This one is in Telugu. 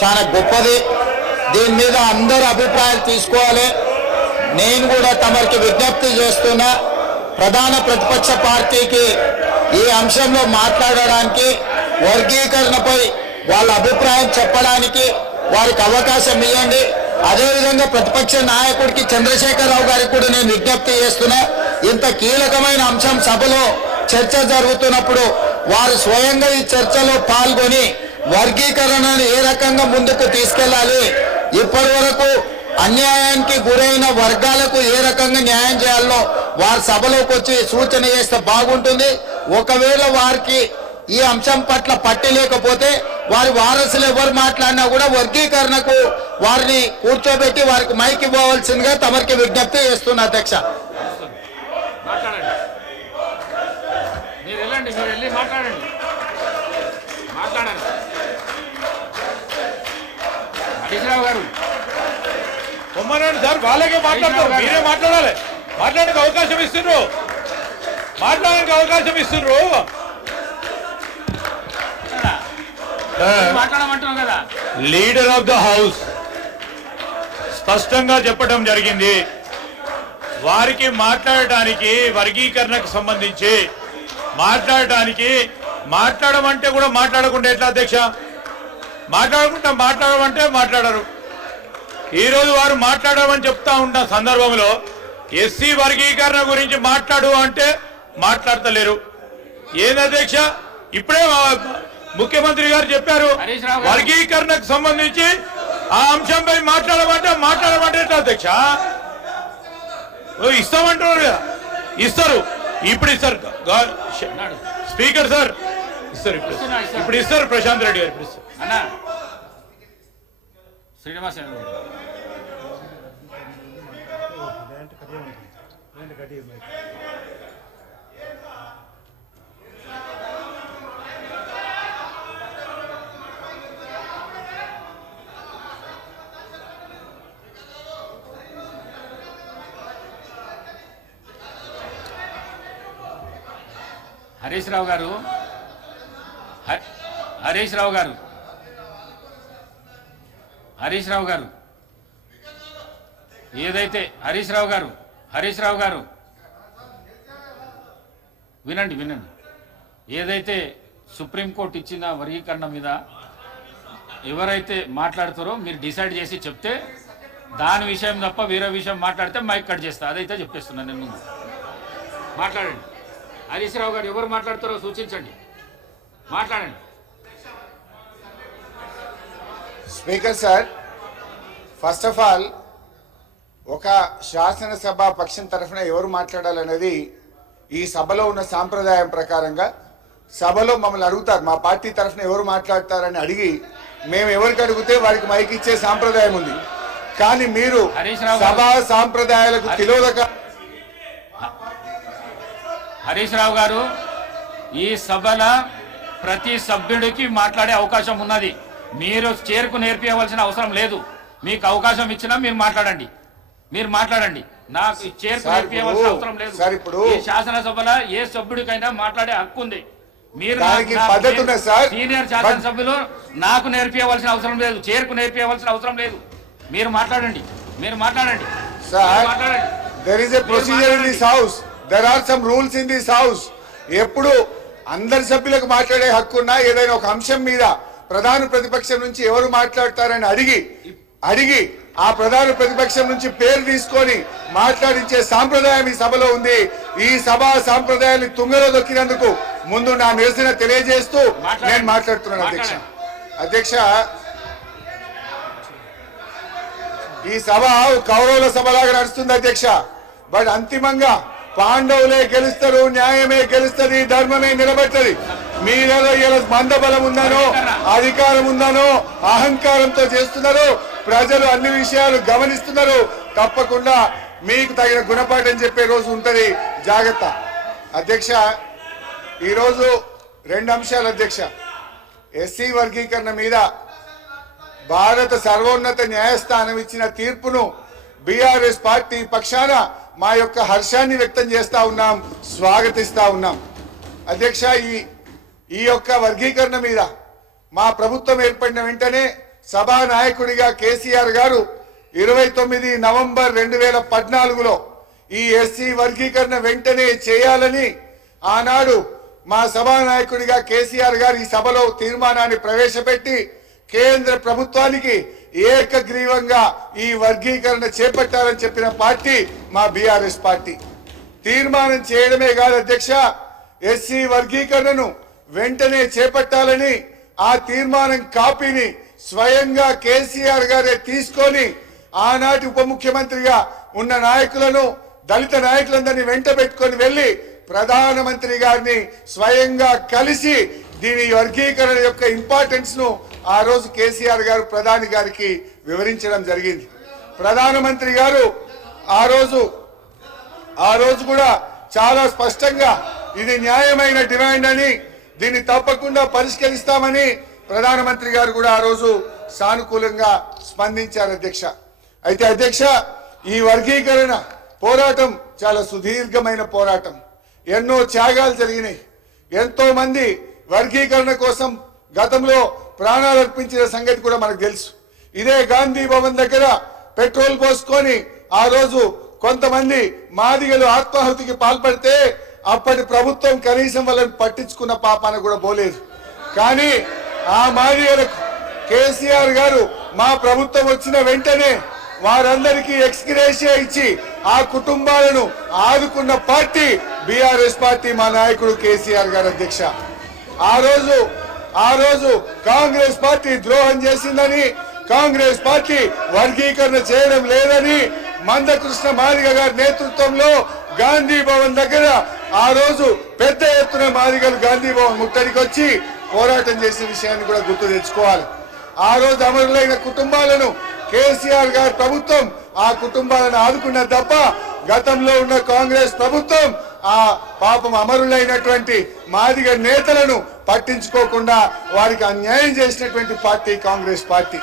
చాలా గొప్పది. దీని మీద అందరూ అభిప్రాయాలు తీసుకోవాలి. నేను కూడా తమరికి విజ్ఞప్తి చేస్తున్నా, ప్రధాన ప్రతిపక్ష పార్టీకి ఈ అంశంలో మాట్లాడడానికి, వర్గీకరణపై వాళ్ళ అభిప్రాయం చెప్పడానికి వారికి అవకాశం ఇవ్వండి. అదేవిధంగా ప్రతిపక్ష నాయకుడికి చంద్రశేఖరరావు గారికి కూడా నేను విజ్ఞప్తి చేస్తున్నా, ఇంత కీలకమైన అంశం సభలో చర్చ జరుగుతున్నప్పుడు వారు స్వయంగా ఈ చర్చలో పాల్గొని వర్గీకరణను ఏ రకంగా ముందుకు తీసుకెళ్లాలి, ఇప్పటి వరకు అన్యాయానికి గురైన వర్గాలకు ఏ రకంగా న్యాయం చేయాలో వారి సభలోకి వచ్చి సూచన చేస్తే బాగుంటుంది. ఒకవేళ వారికి ఈ అంశం పట్ల పట్టి లేకపోతే వారి వారసులు ఎవరు మాట్లాడినా కూడా వర్గీకరణకు వారిని కూర్చోబెట్టి వారికి మైక్ ఇవ్వవలసిందిగా తమరికి విజ్ఞప్తి చేస్తున్నా. అధ్యక్ష, పొమ్మనండి సార్, వాళ్ళకే మాట్లాడతారు, మీరే మాట్లాడాలి. మాట్లాడడానికి అవకాశం ఇస్తున్నారు, మాట్లాడడానికి అవకాశం ఇస్తున్నారు. లీడర్ ఆఫ్ ద హౌస్ స్పష్టంగా చెప్పడం జరిగింది, వారికి మాట్లాడటానికి వర్గీకరణకు సంబంధించి మాట్లాడమంటే కూడా మాట్లాడకుండా ఎట్లా అధ్యక్ష? మాట్లాడమంటే మాట్లాడరు. ఈరోజు వారు మాట్లాడమని చెప్తా ఉన్న సందర్భంలో ఎస్సీ వర్గీకరణ గురించి మాట్లాడు అంటే మాట్లాడతలేరు. ఏంది అధ్యక్ష? ఇప్పుడే ముఖ్యమంత్రి గారు చెప్పారు, వర్గీకరణకు సంబంధించి ఆ అంశంపై మాట్లాడమంటే ఎట్లా అధ్యక్ష? ఇస్తామంటున్నారు కదా, ఇస్తారు, ఇప్పుడు ఇస్తారు. స్పీకర్ సార్ ఇస్తారు, ఇప్పుడు ఇస్తారు. ప్రశాంత్ రెడ్డి గారు ఇప్పుడు ఇస్తారు. శ్రీనివాస హరీష్ రావు గారు ఏదైతే హరీష్ రావు గారు వినండి. ఏదైతే సుప్రీంకోర్టు ఇచ్చిన వర్గీకరణ మీద ఎవరైతే మాట్లాడతారో మీరు డిసైడ్ చేసి చెప్తే దాని విషయం తప్ప వేరే విషయం మాట్లాడితే మైక్ కట్ చేస్తా. అదైతే చెప్పేస్తున్నాను నేను. ముందు మాట్లాడండి. హరీష్ రావు గారు ఎవరు మాట్లాడతారో సూచించండి, మాట్లాడండి. Speaker sir, first of all ఒక శాసనసభ పక్షం తరఫున ఎవరు మాట్లాడాలనేది ఈ సభలో ఉన్న సాంప్రదాయం ప్రకారంగా సభలో మమ్మల్ని అడుగుతారు, మా పార్టీ తరఫున ఎవరు మాట్లాడతారని అడిగి మేము ఎవరికి అడిగితే వారికి మైక్ ఇచ్చే సాంప్రదాయం ఉంది. కానీ మీరు సభా సాంప్రదాయాలకు తిలోదక. హరీష్ రావు గారు, ఈ సభల ప్రతి సభ్యుడికి మాట్లాడే అవకాశం ఉన్నది. మీరు చేరుకు నేర్పించవలసిన అవసరం లేదు. మీకు అవకాశం ఇచ్చినా మీరు మాట్లాడండి. నాకు చేరుకు నేర్పించవలసిన అవసరం లేదు. ఈ శాసనసభలో ఏ సభ్యుడికైనా మాట్లాడే హక్కు ఉంది. మీరు సీనియర్ శాసనసభ్యులు నాకు నేర్పించవలసిన అవసరం లేదు, చేరుకు నేర్పించవలసిన అవసరం లేదు. మీరు మాట్లాడండి. There is a procedure in this house. There are some rules in this house. ఎప్పుడు అందరి సభ్యులకు మాట్లాడే హక్కు ఉన్నా ఏదైనా ఒక అంశం మీద ప్రధాన ప్రతిపక్షం నుంచి ఎవరు మాట్లాడతారని అడిగి ఆ ప్రధాన ప్రతిపక్షం నుంచి పేరు తీసుకొని మాట్లాడించే సాంప్రదాయం ఈ సభలో ఉంది. ఈ సభా సాంప్రదాయాన్ని తుంగలో దొక్కినందుకు ముందు నా నిరసన తెలియజేస్తూ నేను మాట్లాడుతున్నాను. అధ్యక్ష, ఈ సభ కౌరవుల సభలాగా నడుస్తుంది అధ్యక్ష. బట్ అంతిమంగా పాండవులే గెలుస్తారు, న్యాయమే గెలుస్తుంది, ధర్మమే నిలబెట్టది. మీరేదో ఇలా మందబలం ఉందనో అధికారం ఉందనో అహంకారంతో చేస్తున్నారు. ప్రజలు అన్ని విషయాలు గమనిస్తున్నారు. తప్పకుండా మీకు తగిన గుణపాఠం చెప్పే రోజు ఉంటది, జాగ్రత్త. అధ్యక్ష, ఈరోజు రెండు అంశాలు అధ్యక్ష. ఎస్సీ వర్గీకరణ మీద భారత సర్వోన్నత న్యాయస్థానం ఇచ్చిన తీర్పును బీఆర్ఎస్ పార్టీ పక్షాన మా యొక్క హర్షాన్ని వ్యక్తం చేస్తా ఉన్నాం, స్వాగతిస్తా ఉన్నాం. అధ్యక్ష, ఈ యొక్క వర్గీకరణ మీద మా ప్రభుత్వం ఏర్పడిన వెంటనే సభా నాయకుడిగా కేసీఆర్ గారు 29 నవంబర్ 2014లో ఈ ఎస్సీ వర్గీకరణ వెంటనే చేయాలని ఆనాడు మా సభా నాయకుడిగా కేసీఆర్ గారు ఈ సభలో తీర్మానాన్ని ప్రవేశపెట్టి కేంద్ర ప్రభుత్వానికి ఏకగ్రీవంగా ఈ వర్గీకరణ చేపట్టాలని చెప్పిన పార్టీ మా బీఆర్ఎస్ పార్టీ. తీర్మానం చేయడమే కాదు అధ్యక్ష, ఎస్సీ వర్గీకరణను వెంటనే చేపట్టాలని ఆ తీర్మానం కాపీని స్వయంగా కేసీఆర్ గారే తీసుకొని ఆనాటి ఉప ముఖ్యమంత్రిగా ఉన్న నాయకులను దళిత నాయకులందరినీ వెంట పెట్టుకొని వెళ్లి ప్రధానమంత్రి గారిని స్వయంగా కలిసి దీని వర్గీకరణ యొక్క ఇంపార్టెన్స్ ను ఆ రోజు కేసీఆర్ గారు ప్రధాని గారికి వివరించడం జరిగింది. ప్రధానమంత్రి గారు ఆ రోజు కూడా చాలా స్పష్టంగా ఇది న్యాయమైన డిమాండ్ అని, దీన్ని తప్పకుండా పరిష్కరిస్తామని ప్రధానమంత్రి గారు కూడా ఆ రోజు సానుకూలంగా స్పందించారు అధ్యక్ష. అయితే అధ్యక్ష, ఈ వర్గీకరణ పోరాటం చాలా సుదీర్ఘమైన పోరాటం. ఎన్నో త్యాగాలు జరిగినాయి. ఎంతో మంది వర్గీకరణ కోసం గతంలో ప్రాణాలు అర్పించిన సంగతి కూడా మనకు తెలుసు. ఇదే గాంధీ భవన్ దగ్గర పెట్రోల్ పోసుకొని ఆ రోజు కొంతమంది మాదిగలు ఆత్మాహుతికి పాల్పడితే అప్పటి ప్రభుత్వం కనీసం వాళ్ళని పట్టించుకున్న పాపాన కూడా పోలేదు. కానీ ఆ మాదిగలకు కేసీఆర్ గారు మా ప్రభుత్వం వచ్చిన వెంటనే వారందరికీ ఎక్స్గ్రేషియా ఇచ్చి ఆ కుటుంబాలను ఆదుకున్న పార్టీ బీఆర్ఎస్ పార్టీ, మా నాయకుడు కేసీఆర్ గారు అధ్యక్ష. ఆ రోజు కాంగ్రెస్ పార్టీ ద్రోహం చేసిందని, కాంగ్రెస్ పార్టీ వర్గీకరణ చేయడం లేదని మందకృష్ణ మాదిగ గారి నేతృత్వంలో గాంధీ భవన్ దగ్గర ఆ రోజు పెద్ద ఎత్తున మాదిగలు గాంధీ భవన్ ముట్టడికి వచ్చి పోరాటం చేసిన విషయాన్ని కూడా గుర్తు తెచ్చుకోవాలి. ఆ రోజు అమరులైన కుటుంబాలను కేసీఆర్ గారి ప్రభుత్వం ఆ కుటుంబాలను ఆదుకున్న తప్ప గతంలో ఉన్న కాంగ్రెస్ ప్రభుత్వం ఆ పాపం అమరులైనటువంటి మాదిగ నేతలను పట్టించుకోకుండా వారికి అన్యాయం చేసినటువంటి పార్టీ కాంగ్రెస్ పార్టీ.